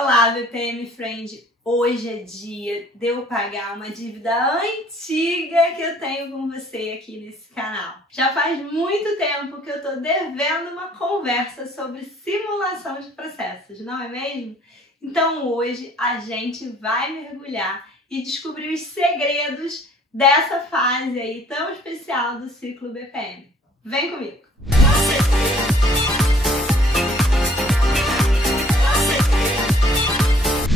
Olá, BPM Friend! Hoje é dia de eu pagar uma dívida antiga que eu tenho com você aqui nesse canal. Já faz muito tempo que eu tô devendo uma conversa sobre simulação de processos, não é mesmo? Então hoje a gente vai mergulhar e descobrir os segredos dessa fase aí tão especial do ciclo BPM. Vem comigo!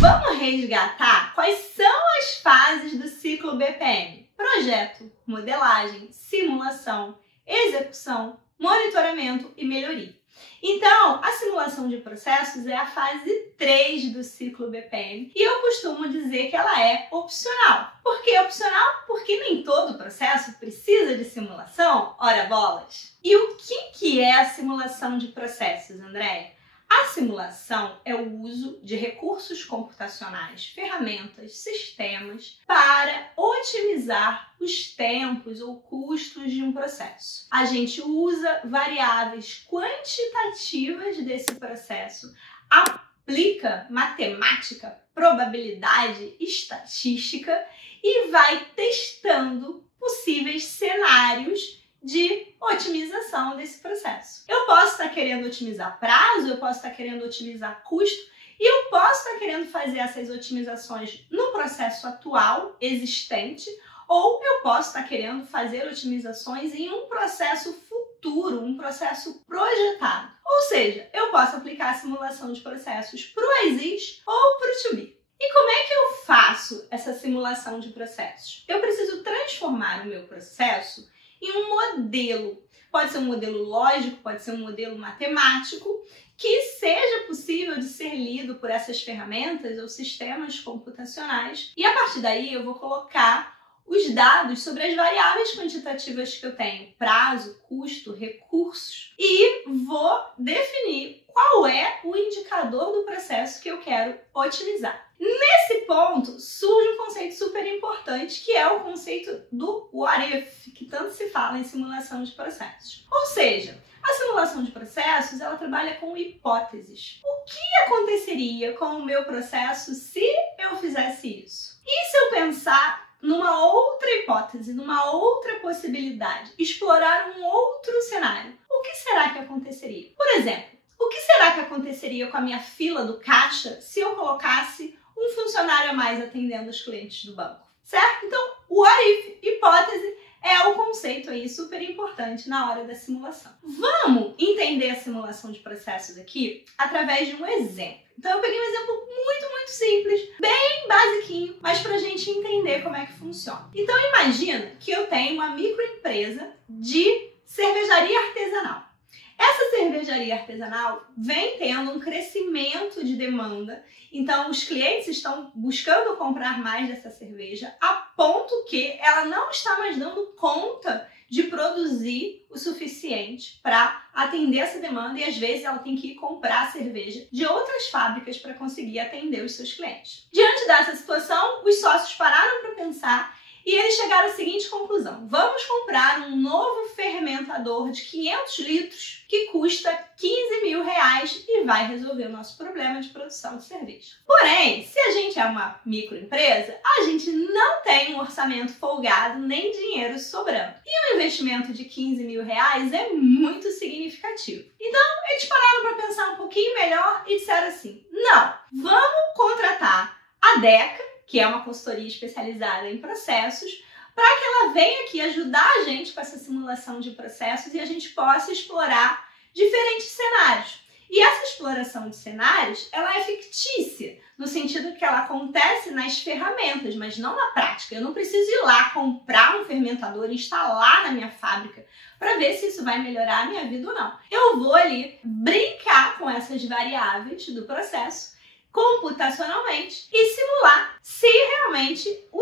Vamos resgatar quais são as fases do ciclo BPM: projeto, modelagem, simulação, execução, monitoramento e melhoria. Então, a simulação de processos é a fase 3 do ciclo BPM e eu costumo dizer que ela é opcional. Por que opcional? Porque nem todo processo precisa de simulação, ora bolas! E o que é a simulação de processos, Andréia? A simulação é o uso de recursos computacionais, ferramentas, sistemas para otimizar os tempos ou custos de um processo. A gente usa variáveis quantitativas desse processo, aplica matemática, probabilidade, estatística e vai testando possíveis cenários de otimização desse processo. Eu posso estar querendo otimizar prazo, eu posso estar querendo otimizar custo e eu posso estar querendo fazer essas otimizações no processo atual, existente, ou eu posso estar querendo fazer otimizações em um processo futuro, um processo projetado. Ou seja, eu posso aplicar a simulação de processos para o as-is ou para o to-be. E como é que eu faço essa simulação de processos? Eu preciso transformar o meu processo em um modelo. Pode ser um modelo lógico, pode ser um modelo matemático, que seja possível de ser lido por essas ferramentas ou sistemas computacionais. E a partir daí eu vou colocar os dados sobre as variáveis quantitativas que eu tenho, prazo, custo, recursos, e vou definir qual é o indicador do processo que eu quero otimizar. Nesse ponto surge um conceito super importante, que é o conceito do what if, que tanto se fala em simulação de processos. Ou seja, a simulação de processos, ela trabalha com hipóteses. O que aconteceria com o meu processo se eu fizesse isso? E se eu pensar numa outra hipótese, numa outra possibilidade, explorar um outro cenário? O que será que aconteceria? Por exemplo, o que será que aconteceria com a minha fila do caixa se eu colocasse um funcionário a mais atendendo os clientes do banco, certo? Então, o what if, hipótese, é o conceito aí super importante na hora da simulação. Vamos entender a simulação de processos aqui através de um exemplo. Então, eu peguei um exemplo muito simples, bem basiquinho, mas pra gente entender como é que funciona. Então, imagina que eu tenho uma microempresa de cervejaria artesanal. Essa cervejaria artesanal vem tendo um crescimento de demanda, então os clientes estão buscando comprar mais dessa cerveja, a ponto que ela não está mais dando conta de produzir o suficiente para atender essa demanda e às vezes ela tem que ir comprar cerveja de outras fábricas para conseguir atender os seus clientes. Diante dessa situação, os sócios pararam para pensar e eles chegaram à seguinte conclusão: vamos comprar um novo fermentador de 500 litros que custa 15 mil reais e vai resolver o nosso problema de produção de cerveja. Porém, se a gente é uma microempresa, a gente não tem um orçamento folgado nem dinheiro sobrando. E um investimento de 15 mil reais é muito significativo. Então, eles pararam para pensar um pouquinho melhor e disseram assim: não, vamos contratar a Deca, que é uma consultoria especializada em processos, para que ela venha aqui ajudar a gente com essa simulação de processos e a gente possa explorar diferentes cenários. E essa exploração de cenários, ela é fictícia, no sentido que ela acontece nas ferramentas, mas não na prática. Eu não preciso ir lá comprar um fermentador e instalar na minha fábrica para ver se isso vai melhorar a minha vida ou não. Eu vou ali brincar com essas variáveis do processo computacionalmente e simular se realmente o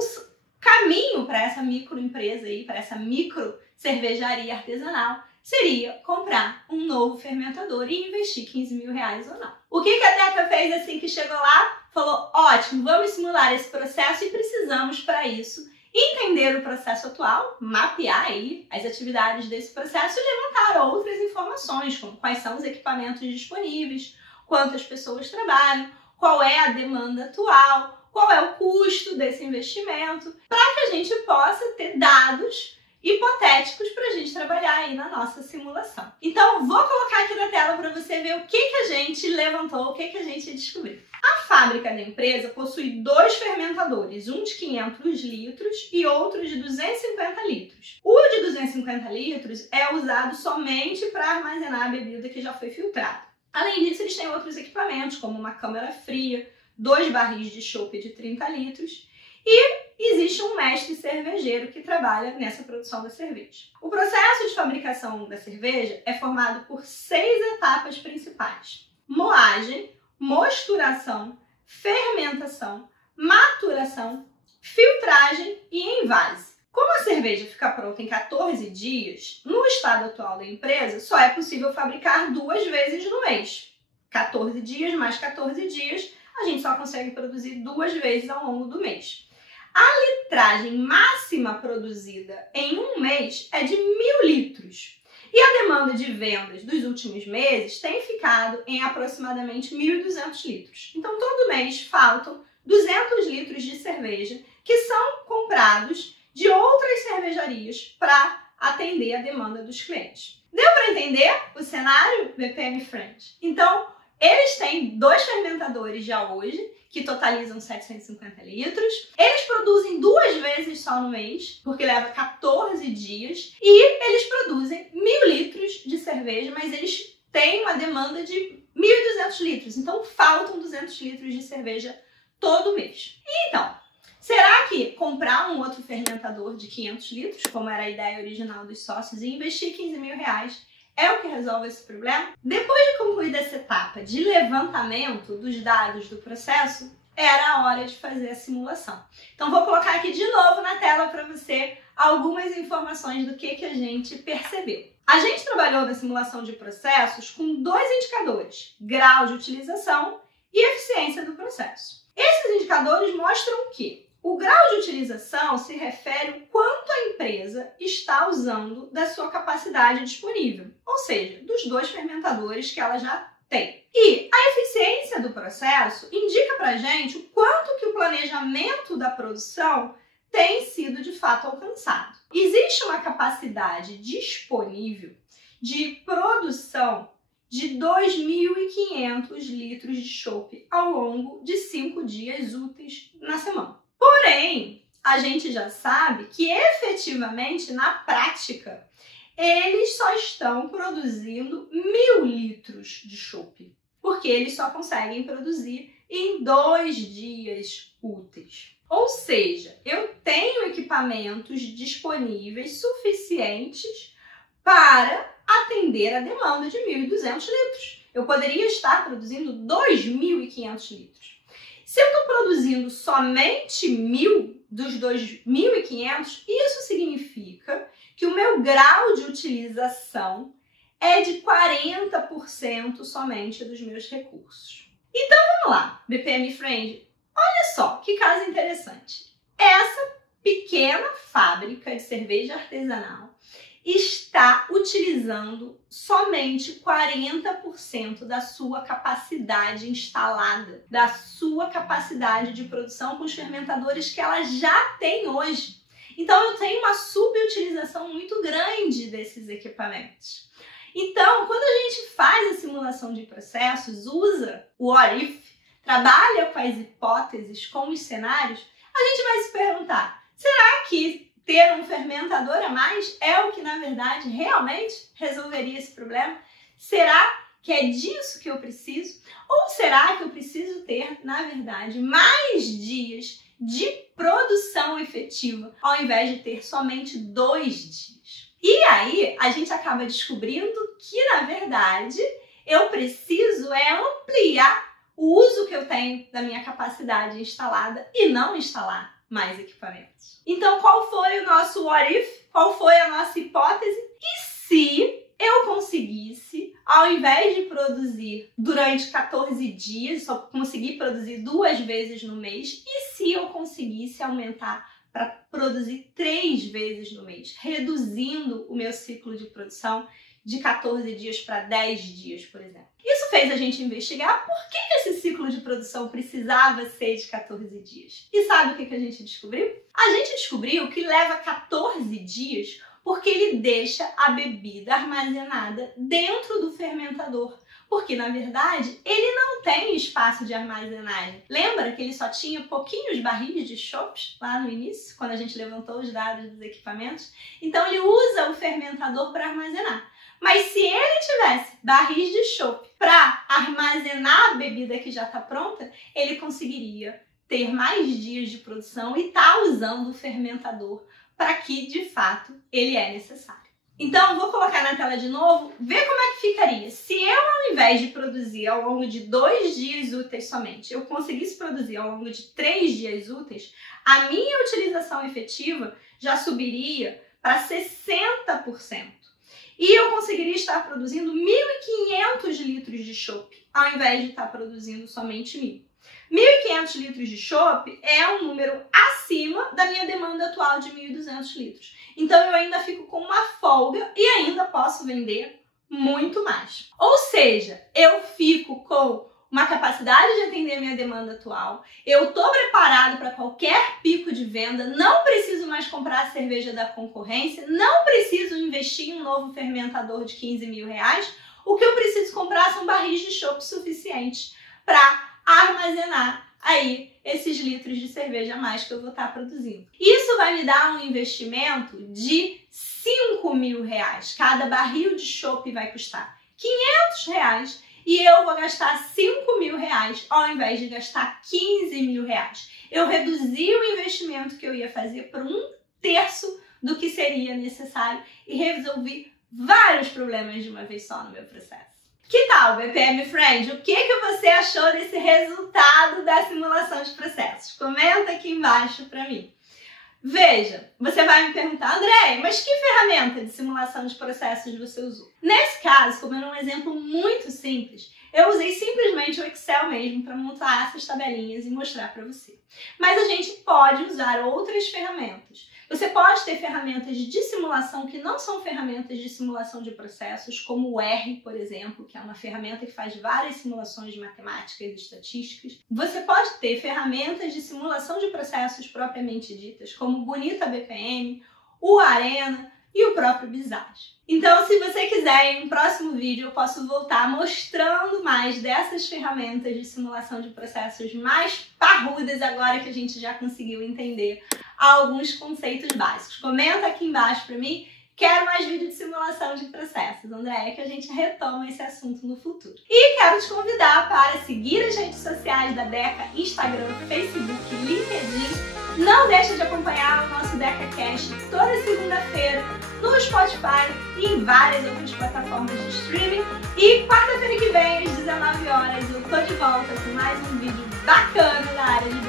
caminho para essa microempresa aí, para essa micro cervejaria artesanal, seria comprar um novo fermentador e investir 15 mil reais ou não. O que a Deca fez assim que chegou lá? Falou: ótimo, vamos simular esse processo e precisamos para isso entender o processo atual, mapear aí as atividades desse processo e levantar outras informações, como quais são os equipamentos disponíveis, quantas pessoas trabalham, qual é a demanda atual, qual é o custo desse investimento, para que a gente possa ter dados hipotéticos para a gente trabalhar aí na nossa simulação. Então, vou colocar aqui na tela para você ver o que a gente levantou, o que a gente descobriu. A fábrica da empresa possui 2 fermentadores, um de 500 litros e outro de 250 litros. O de 250 litros é usado somente para armazenar a bebida que já foi filtrada. Além disso, eles têm outros equipamentos, como uma câmara fria, 2 barris de chopp de 30 litros e existe um mestre cervejeiro que trabalha nessa produção da cerveja. O processo de fabricação da cerveja é formado por 6 etapas principais: moagem, mosturação, fermentação, maturação, filtragem e envase. Como a cerveja fica pronta em 14 dias, no estado atual da empresa, só é possível fabricar 2 vezes no mês. 14 dias mais 14 dias, a gente só consegue produzir 2 vezes ao longo do mês. A litragem máxima produzida em um mês é de 1.000 litros. E a demanda de vendas dos últimos meses tem ficado em aproximadamente 1.200 litros. Então, todo mês faltam 200 litros de cerveja que são comprados de outras cervejarias para atender a demanda dos clientes. Deu para entender o cenário BPM Friend? Então, eles têm 2 fermentadores já hoje, que totalizam 750 litros. Eles produzem 2 vezes só no mês, porque leva 14 dias. E eles produzem 1.000 litros de cerveja, mas eles têm uma demanda de 1.200 litros. Então, faltam 200 litros de cerveja todo mês. Então, será que comprar um outro fermentador de 500 litros, como era a ideia original dos sócios, e investir R$15.000 é o que resolve esse problema? Depois de concluída essa etapa de levantamento dos dados do processo, era a hora de fazer a simulação. Então, vou colocar aqui de novo na tela para você algumas informações do que a gente percebeu. A gente trabalhou na simulação de processos com 2 indicadores: grau de utilização e eficiência do processo. Esses indicadores mostram que o grau de utilização se refere ao quanto a empresa está usando da sua capacidade disponível, ou seja, dos 2 fermentadores que ela já tem. E a eficiência do processo indica para a gente o quanto que o planejamento da produção tem sido de fato alcançado. Existe uma capacidade disponível de produção de 2.500 litros de chopp ao longo de 5 dias úteis na semana. Porém, a gente já sabe que efetivamente, na prática, eles só estão produzindo 1.000 litros de chopp, porque eles só conseguem produzir em 2 dias úteis. Ou seja, eu tenho equipamentos disponíveis suficientes para atender a demanda de 1.200 litros. Eu poderia estar produzindo 2.500 litros. Se eu estou produzindo somente 1.000 dos 2.500, isso significa que o meu grau de utilização é de 40% somente dos meus recursos. Então vamos lá, BPM Friend, olha só que caso interessante. Essa pequena fábrica de cerveja artesanal está utilizando somente 40% da sua capacidade instalada, da sua capacidade de produção com os fermentadores que ela já tem hoje. Então eu tenho uma subutilização muito grande desses equipamentos. Então, quando a gente faz a simulação de processos, usa o what if, trabalha com as hipóteses, com os cenários, a gente vai se perguntar, será que ter um fermentador a mais é o que, na verdade, realmente resolveria esse problema? Será que é disso que eu preciso? Ou será que eu preciso ter, na verdade, mais dias de produção efetiva, ao invés de ter somente 2 dias? E aí, a gente acaba descobrindo que, na verdade, eu preciso ampliar o uso que eu tenho da minha capacidade instalada e não instalar mais equipamentos. Então, qual foi o nosso what if? Qual foi a nossa hipótese? E se eu conseguisse, ao invés de produzir durante 14 dias, só conseguir produzir 2 vezes no mês, e se eu conseguisse aumentar para produzir 3 vezes no mês, reduzindo o meu ciclo de produção de 14 dias para 10 dias, por exemplo. Isso fez a gente investigar por que esse ciclo de produção precisava ser de 14 dias. E sabe o que a gente descobriu? A gente descobriu que leva 14 dias porque ele deixa a bebida armazenada dentro do fermentador. Porque, na verdade, ele não tem espaço de armazenagem. Lembra que ele só tinha pouquinhos barris de chopps lá no início, quando a gente levantou os dados dos equipamentos? Então, ele usa o fermentador para armazenar. Mas se ele tivesse barris de chopp para armazenar a bebida que já está pronta, ele conseguiria ter mais dias de produção e tá usando o fermentador para que, de fato, ele é necessário. Então, vou colocar na tela de novo, ver como é que ficaria. Se eu, ao invés de produzir ao longo de 2 dias úteis somente, eu conseguisse produzir ao longo de 3 dias úteis, a minha utilização efetiva já subiria para 60%. E eu conseguiria estar produzindo 1.500 litros de chopp, ao invés de estar produzindo somente 1.000. 1.500 litros de chopp é um número acima da minha demanda atual de 1.200 litros. Então eu ainda fico com uma folga e ainda posso vender muito mais. Ou seja, eu fico com uma capacidade de atender a minha demanda atual, eu estou preparado para qualquer pico de venda, não preciso mais comprar a cerveja da concorrência, não preciso investir em um novo fermentador de 15 mil reais, o que eu preciso comprar são barris de chopp suficientes para armazenar aí esses litros de cerveja a mais que eu vou estar produzindo. Isso vai me dar um investimento de 5 mil reais. Cada barril de chopp vai custar 500 reais e eu vou gastar 5 mil reais ao invés de gastar 15 mil reais. Eu reduzi o investimento que eu ia fazer por 1/3 do que seria necessário e resolvi vários problemas de uma vez só no meu processo. Que tal, BPM Friend? O que você achou desse resultado da simulação de processos? Comenta aqui embaixo para mim. Veja, você vai me perguntar, André, mas que ferramenta de simulação de processos você usou? Nesse caso, como era um exemplo muito simples, eu usei simplesmente o Excel mesmo para montar essas tabelinhas e mostrar para você. Mas a gente pode usar outras ferramentas. Você pode ter ferramentas de simulação que não são ferramentas de simulação de processos, como o R, por exemplo, que é uma ferramenta que faz várias simulações de matemáticas e estatísticas. Você pode ter ferramentas de simulação de processos propriamente ditas, como o Bonita BPM, o Arena e o próprio Visage. Então, se você quiser, em um próximo vídeo eu posso voltar mostrando mais dessas ferramentas de simulação de processos mais parrudas, agora que a gente já conseguiu entender alguns conceitos básicos. Comenta aqui embaixo para mim, quero mais vídeo de simulação de processos, André, que a gente retoma esse assunto no futuro. E quero te convidar para seguir as redes sociais da Deca, Instagram, Facebook, LinkedIn. Não deixa de acompanhar o nosso DecaCast toda segunda-feira no Spotify e em várias outras plataformas de streaming. E quarta-feira que vem, às 19 horas, eu tô de volta com mais um vídeo bacana da área de